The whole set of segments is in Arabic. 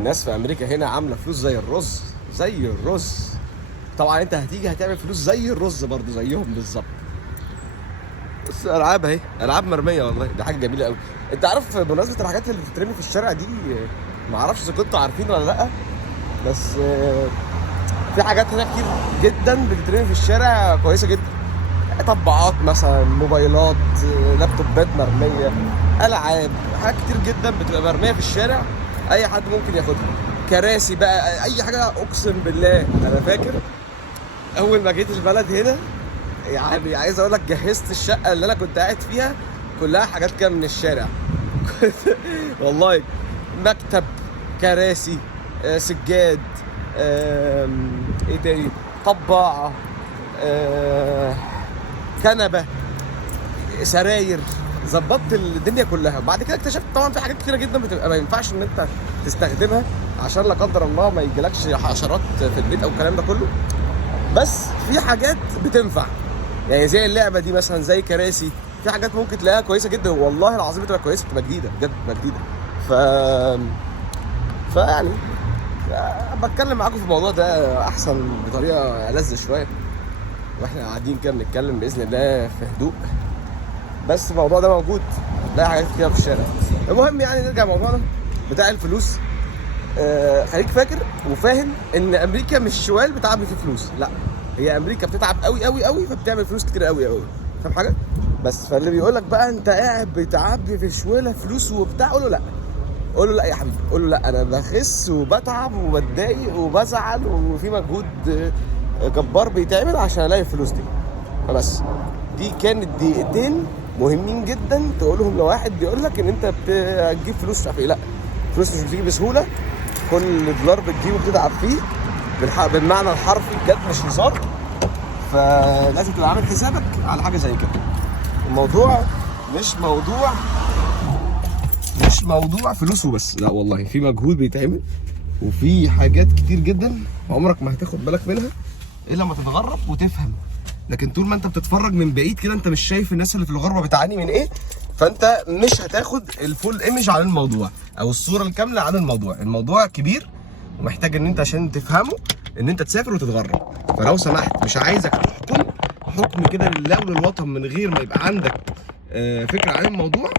الناس في امريكا هنا عامله فلوس زي الرز، زي الرز. طبعا انت هتيجي هتعمل فلوس زي الرز برضو زيهم بالظبط. بس العاب اهي، العاب مرميه والله، دي حاجه جميله قوي. انت عارف بمناسبه الحاجات اللي بتترمي في الشارع دي، ما اعرفش اذا كنتوا عارفين ولا لا، بس في حاجات هنا كتير جدا بتترمي في الشارع كويسه جدا. طباعات مثلا، موبايلات، لابتوبات مرميه، العاب، حاجات كتير جدا بتبقى مرميه في الشارع، اي حد ممكن ياخدها. كراسي بقى، اي حاجه. اقسم بالله انا فاكر اول ما جيت البلد هنا، يعني عايز اقول لك جهزت الشقه اللي انا كنت قاعد فيها كلها حاجات كده من الشارع. والله، مكتب، كراسي، سجاد، ايه تاني، طباعه، كنبه، سراير. ظبطت الدنيا كلها. وبعد كده اكتشفت طبعا في حاجات كتيره جدا بتبقى ما ينفعش ان انت تستخدمها، عشان لا قدر الله ما يجيلكش حشرات في البيت او الكلام ده كله. بس في حاجات بتنفع، يعني زي اللعبه دي مثلا، زي كراسي. في حاجات ممكن تلاقيها كويسه جدا والله العظيم، بتبقى كويسه، بتبقى جديده بجد، بتبقى جديده. فيعني بتكلم معاكم في الموضوع ده احسن بطريقه ألذ شويه، واحنا قاعدين كده بنتكلم باذن الله في هدوء. بس الموضوع ده موجود، لا حاجات كتير في الشارع. المهم يعني نرجع لموضوعنا بتاع الفلوس. خليك فاكر وفاهم ان امريكا مش شوال بتعبي في فلوس، لا، هي امريكا بتتعب قوي قوي قوي، فبتعمل فلوس كتير قوي قوي. فاهم حاجه؟ بس فاللي بيقول لك بقى انت قاعد بتعبي في شواله فلوس وبتاع، قول له لا، قول له لا يا حبيبي، قول له لا، انا بخس وبتعب وبتضايق وبزعل وفي مجهود جبار بيتعمل عشان الاقي الفلوس دي. فبس دي كانت دقيقتين مهمين جدا تقولهم لواحد بيقول لك ان انت هتجيب فلوس مش عارف ايه. لا، فلوس مش بتيجي بسهوله، كل دولار بتجيبه بتتعب فيه بالمعنى الحرفي بجد، مش هزار. فلازم تبقى عامل حسابك على حاجه زي كده. الموضوع مش موضوع فلوس وبس، لا والله في مجهود بيتعمل، وفي حاجات كتير جدا عمرك ما هتاخد بالك منها الا لما تتغرب وتفهم. لكن طول ما انت بتتفرج من بعيد كده، انت مش شايف الناس اللي في الغربه بتعاني من ايه، فانت مش هتاخد الفول ايمج عن الموضوع او الصوره الكامله عن الموضوع. الموضوع كبير ومحتاج ان انت عشان تفهمه ان انت تسافر وتتغرب. فلو سمحت مش عايزك تحكم حكم كده لله وللوطن من غير ما يبقى عندك فكره عن الموضوع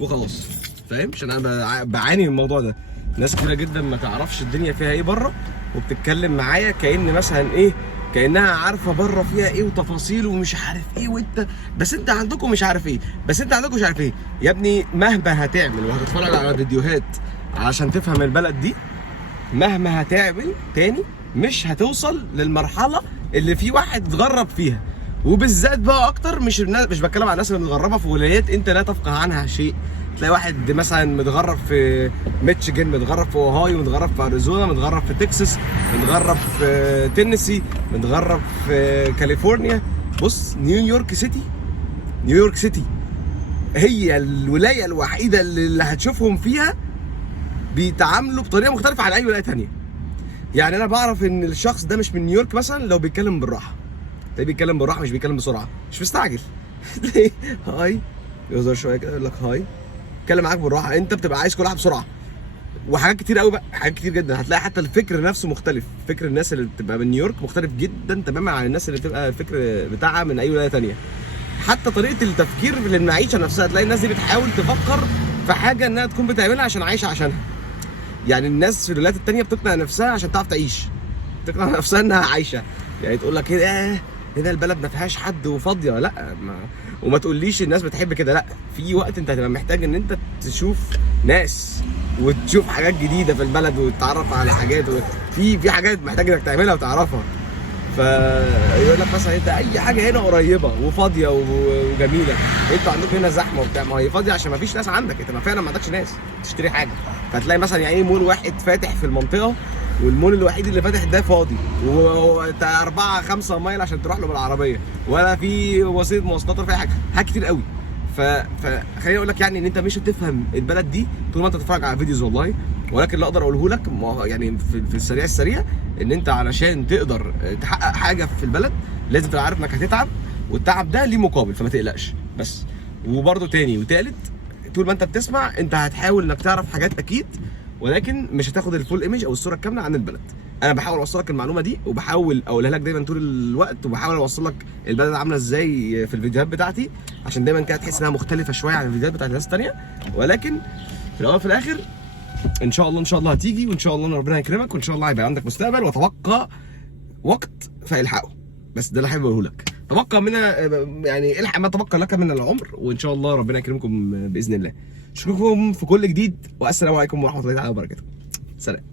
وخلاص. فاهم؟ عشان انا بعاني من الموضوع ده. ناس كتيره جدا ما تعرفش الدنيا فيها ايه بره، وبتتكلم معايا كأن مثلا ايه، كأنها عارفه بره فيها ايه وتفاصيل ومش عارف ايه، وانت بس انت عندكم مش عارف ايه، بس انت عندكم مش عارف ايه. يا ابني مهما هتعمل وهتتفرج على فيديوهات علشان تفهم البلد دي، مهما هتعمل تاني مش هتوصل للمرحله اللي في واحد اتغرب فيها. وبالذات بقى اكتر، مش بتكلم على الناس اللي متغربه في ولايات انت لا تفقه عنها شيء. تلاقي واحد مثلا متغرب في ميتشيجن، متغرب في اوهايو، متغرب في اريزونا، متغرب في تكساس، متغرب في تينيسي، متغرب في كاليفورنيا. بص، نيويورك سيتي هي الولايه الوحيده اللي هتشوفهم فيها بيتعاملوا بطريقه مختلفه عن اي ولايه ثانيه. يعني انا بعرف ان الشخص ده مش من نيويورك مثلا لو بيتكلم بالراحه، تلاقيه بيتكلم بالراحه، مش بيتكلم بسرعه، مش مستعجل. تلاقيه هاي يهزر شويه كده يقول لك هاي، يتكلم معاك بالراحه، انت بتبقى عايز كل حاجه بسرعه. وحاجات كتير قوي بقى، حاجات كتير جدا. هتلاقي حتى الفكر نفسه مختلف، فكر الناس اللي بتبقى من نيويورك مختلف جدا تماما عن الناس اللي بتبقى الفكر بتاعها من اي ولايه ثانيه. حتى طريقه التفكير في المعيشه نفسها، تلاقي الناس دي بتحاول تفكر في حاجه انها تكون بتعملها عشان عايشه عشانها. يعني الناس في الولايات التانيه بتقنع نفسها عشان تعرف تعيش، تقنع نفسها انها عايشه. يعني تقول لك ايه، هنا البلد ما فيهاش حد وفاضيه، لا، وما تقوليش الناس بتحب كده، لا. في وقت انت هتبقى محتاج ان انت تشوف ناس وتشوف حاجات جديده في البلد وتتعرف على حاجات، في حاجات محتاج انك تعملها وتعرفها. فيقول لك مثلا انت اي حاجه هنا قريبه وفاضيه وجميله، انتوا عندكم هنا زحمه وبتاع، ما هي فاضيه عشان ما فيش ناس عندك، انت فعلا ما عندكش ناس تشتري حاجه. فتلاقي مثلا يعني مول واحد فاتح في المنطقه، والمول الوحيد اللي فاتح ده فاضي، وانت 4-5 مايل عشان تروح له بالعربيه، ولا في وسيله مواصلات ولا في حاجات كتير قوي. فخليني اقول لك يعني ان انت مش هتفهم البلد دي طول ما انت تتفرج على فيديوز والله. ولكن اللي اقدر اقوله لك يعني في السريع ان انت علشان تقدر تحقق حاجه في البلد لازم تبقى عارف انك هتتعب، والتعب ده ليه مقابل، فما تقلقش. بس وبرده تاني وتالت، طول ما انت بتسمع انت هتحاول انك تعرف حاجات اكيد، ولكن مش هتاخد الفول ايمج او الصوره الكامله عن البلد. انا بحاول اوصل لك المعلومه دي، وبحاول اقولها لك دايما طول الوقت، وبحاول اوصل لك البلد عامله ازاي في الفيديوهات بتاعتي، عشان دايما كده تحس انها مختلفه شويه عن الفيديوهات بتاعت الناس الثانيه. ولكن في الاول وفي الاخر ان شاء الله هتيجي، وان شاء الله ربنا يكرمك، وان شاء الله هيبقى عندك مستقبل. وتوقع وقت فالحقه، بس ده اللي حابب اقوله لك. تبقى من يعني الحق ما تبقى لك من العمر، وان شاء الله ربنا يكرمكم باذن الله. اشوفكم في كل جديد، والسلام عليكم ورحمه الله تعالى وبركاته. سلام.